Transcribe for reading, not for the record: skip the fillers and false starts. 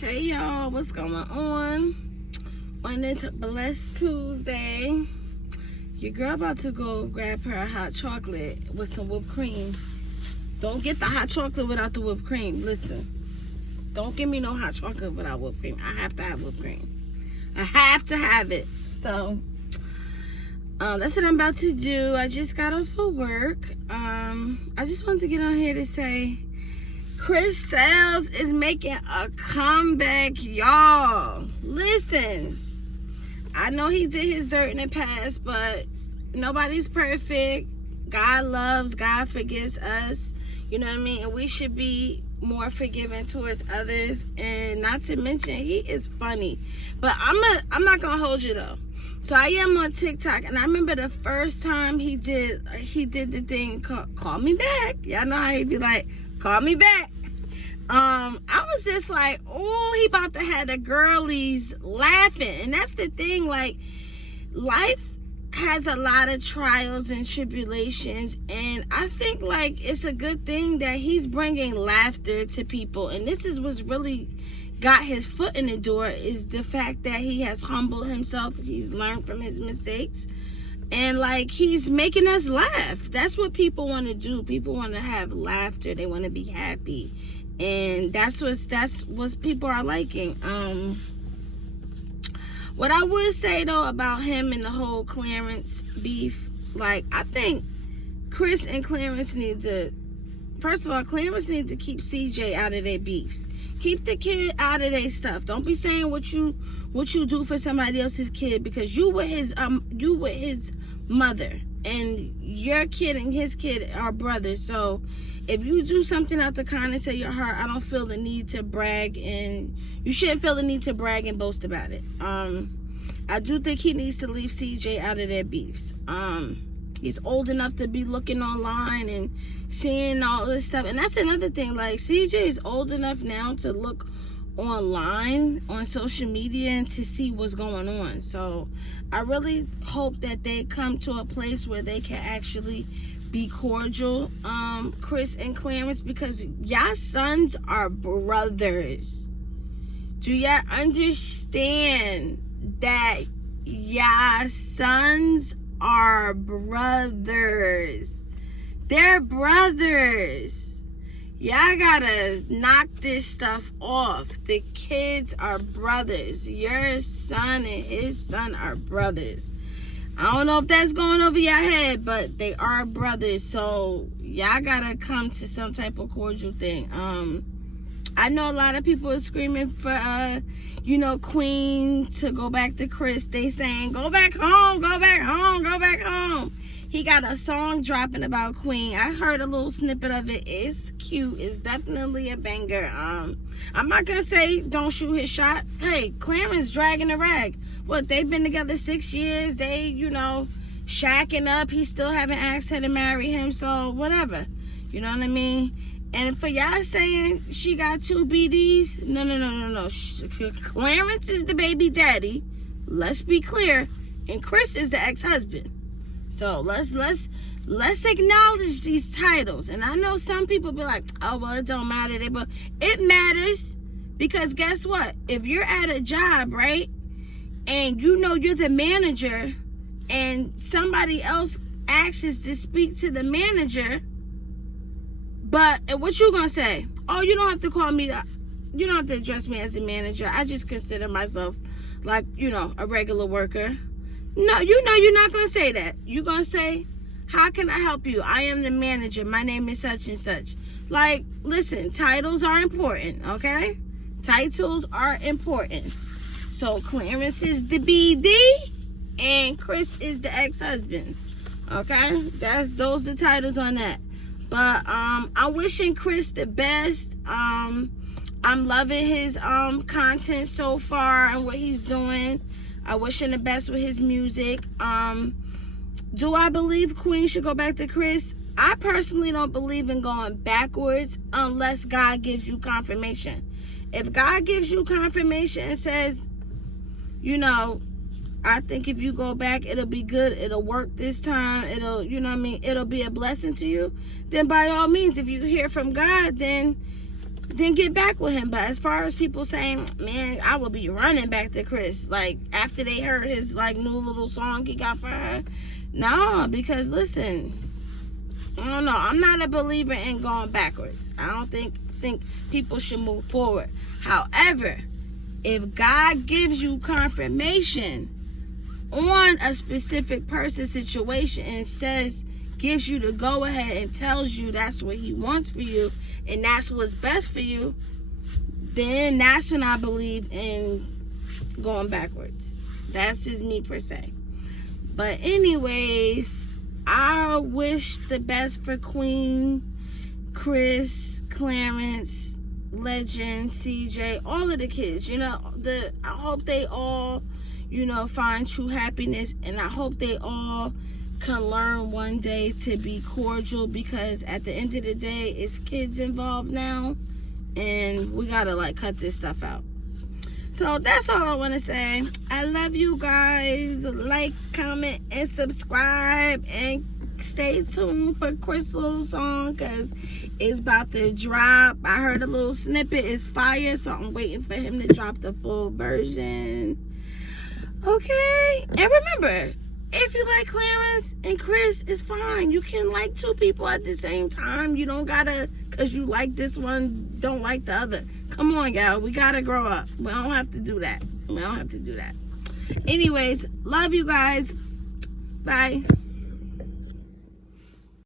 Hey y'all, what's going on this blessed Tuesday? Your girl about to go grab her a hot chocolate with some whipped cream. Don't get the hot chocolate without the whipped cream. Listen, don't give me no hot chocolate without whipped cream. I have to have whipped cream. I have to have it. So that's what I'm about to do. I just got off of work. I just wanted to get on here to say Chris Sails is making a comeback, y'all. Listen, I know he did his dirt in the past, but nobody's perfect. God loves, God forgives us. You know what I mean? And we should be more forgiving towards others. And not to mention, he is funny. But I'm not gonna hold you though. So I am on TikTok, and I remember the first time he did the thing called Call Me Back. Y'all know how he be like, call me back. I was just like, oh, he about to have the girlies laughing. And that's the thing, like, life has a lot of trials and tribulations, and I think, like, it's a good thing that he's bringing laughter to people. And this is what's really got his foot in the door, is the fact that he has humbled himself. He's learned from his mistakes, and like, he's making us laugh. That's what people want to do. People want to have laughter. They want to be happy, and that's what people are liking. What I would say though about him and the whole Clarence beef, like, I think Chris and Clarence need to, first of all, Clarence need to keep CJ out of their beefs. Keep the kid out of their stuff. Don't be saying what you do for somebody else's kid, because you with his mother, and your kid and his kid are brothers. So if you do something out the kindness of your heart, I don't feel the need to brag, and you shouldn't feel the need to brag and boast about it. I do think he needs to leave CJ out of their beefs. He's old enough to be looking online and seeing all this stuff. And that's another thing. Like, CJ is old enough now to look online on social media and to see what's going on. So I really hope that they come to a place where they can actually be cordial, Chris and Clarence, because y'all sons are brothers. Do y'all understand that y'all sons are brothers? They're brothers. Y'all gotta knock this stuff off. The kids are brothers. Your son and his son are brothers. I don't know if that's going over your head, but they are brothers. So y'all gotta come to some type of cordial thing. I know a lot of people are screaming for Queen to go back to Chris. They saying, go back home, go back home, go back home. He got a song dropping about Queen. I heard a little snippet of it. It's cute. It's definitely a banger. I'm not gonna say don't shoot his shot. Hey, Clarence dragging a rag. What, they've been together 6 years. They, shacking up. He still haven't asked her to marry him, so whatever. You know what I mean? And for y'all saying she got 2 BDs, no. Clarence is the baby daddy. Let's be clear. And Chris is the ex-husband. So let's acknowledge these titles. And I know some people be like, oh, well, it don't matter. But it matters, because guess what? If you're at a job, right, and you're the manager, and somebody else asks to speak to the manager, but what you gonna say? Oh, you don't have to call me that. You don't have to address me as the manager. I just consider myself like, a regular worker. No, you're not gonna say that. You're gonna say, how can I help you? I am the manager. My name is such and such. Like, listen, titles are important, okay? Titles are important. So Clarence is the BD and Chris is the ex-husband. Okay? Those are the titles on that. But I'm wishing Chris the best. I'm loving his content so far and what he's doing. I wish him the best with his music. Do I believe Queen should go back to Chris? I personally don't believe in going backwards unless God gives you confirmation. If God gives you confirmation and says, I think if you go back, it'll be good. It'll work this time. It'll, it'll be a blessing to you. Then by all means, if you hear from God, then then get back with him. But as far as people saying, man, I will be running back to Chris, like, after they heard his, like, new little song he got for her, no, because, listen, I don't know, I'm not a believer in going backwards. I don't think people should move forward. However, if God gives you confirmation on a specific person situation and gives you the go ahead and tells you that's what he wants for you and that's what's best for you, then that's when I believe in going backwards. That's just me per se. But anyways, I wish the best for Queen, Chris, Clarence, Legend, CJ, all of the kids. You know, I hope they all, you know, find true happiness, and I hope they all can learn one day to be cordial, because at the end of the day, it's kids involved now, and we gotta, like, cut this stuff out. So that's all I want to say. I love you guys. Like, comment, and subscribe, and stay tuned for Crystal's song, because it's about to drop. I heard a little snippet. It's fire, so I'm waiting for him to drop the full version. Okay? And remember, if you like Clarence and Chris, it's fine. You can like two people at the same time. You don't gotta, because you like this one, don't like the other. Come on, y'all. We gotta grow up. We don't have to do that. We don't have to do that. Anyways, love you guys. Bye.